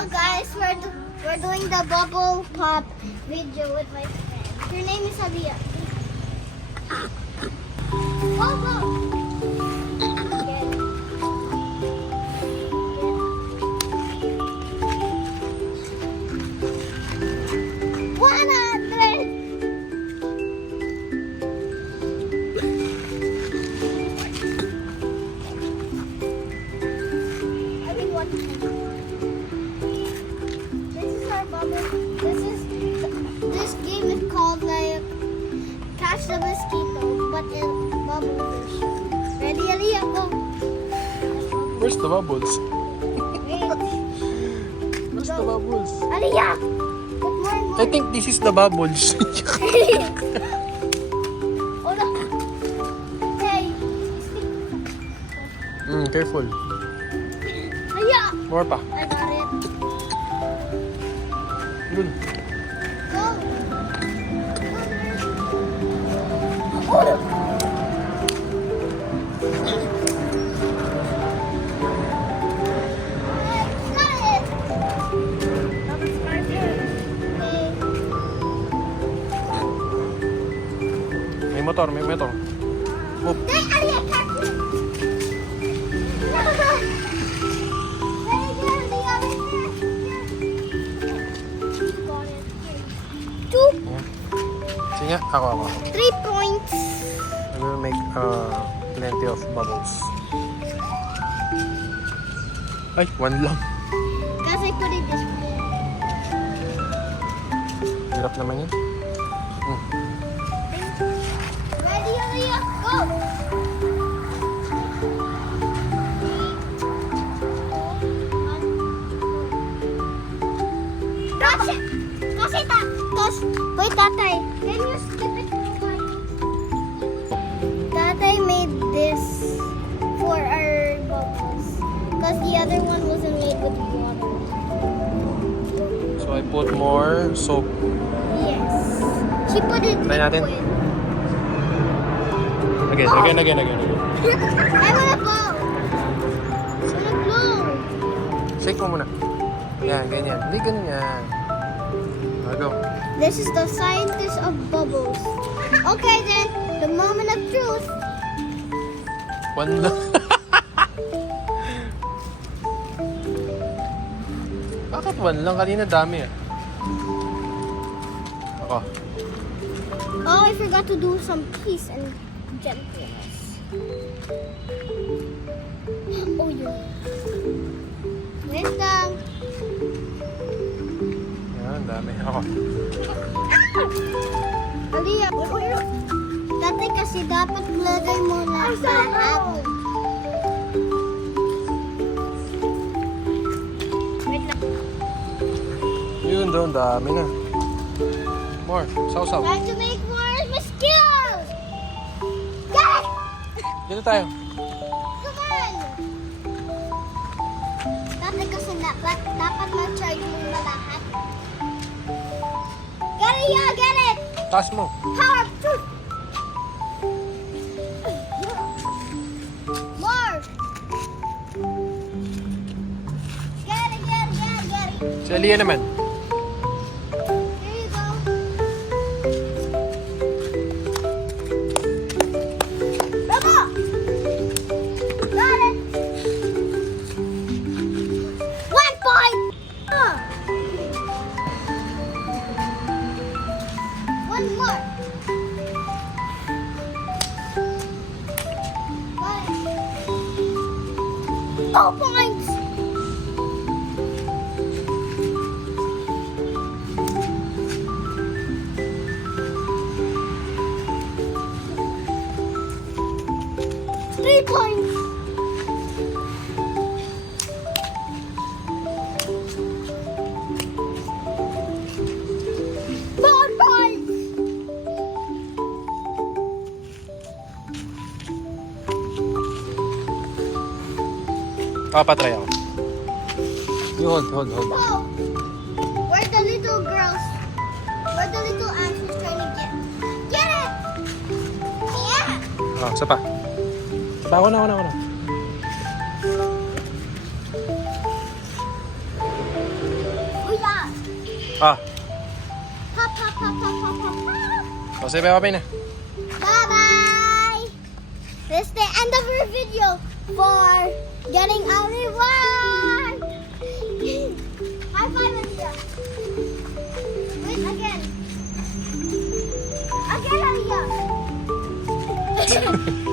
Hello guys, we're doing the bubble pop video with my friend. Her name is Aliyah. Go, go! Get it. 100! I mean 100. This is our bubble. This game is called like Catch the Mosquito, but in bubble version. Ready, Aliyah? Go. Where's the bubbles? Wait. Where's the bubbles? Aliyah! Put more and more. I think this is the bubbles. Oh no. Hey. Careful. Aliyah! More pa. I got it. Dun. Go. Oh. May motor, may motor. Oh, Two, sige, ako. 3 points. I will make plenty of bubbles. Ay, one lang. Because I put it this way. Hirap naman yun. Ready, Aliyah? Go! 3, 2, 1, go. Wait, Tatay. Can you skip it real quick? Tatay made this for our bubbles. Because the other one wasn't made with water. So I put more soap. Yes. She put it Try natin. liquid. Again. I wanna blow. I wanna blow. Shake mo muna. Yan, ganyan. Hindi ganyan. Go. This is the scientist of bubbles. Okay then, the moment of truth. One lang. Bakit one lang? Kanina dami eh. Ako. Oh, I forgot to do some peace and gentleness. Oh yeah. Wait lang. Yan, dami. Ako. Aliyah, dati kasi dapat lagay mo na lahat. Wait lang. Yun doon, dami na. More. Sausaw. Time to make more my skills! Get it! Dito tayo. Come on! Dati kasi dapat ma-charge mo na lahat. Get it, yeah, get it! Taas mo. Power of truth! More! Get it, get it! Si Aliyah naman. Here you go. Bravo! Got it! 1 point! One more. 2 points! Three points. Four points. Papatry ako. You hold. Whoa. Where the little girls? Where the little ants was trying to get it? Yeah. Isa pa. Ako na. Ah, Pop, pop, pop, pop, pop, pop, pop. o say bye-bye na. Bye-bye! This is the end of our video for getting a reward! High five, Aliyah! Wait, again! Again, Aliyah!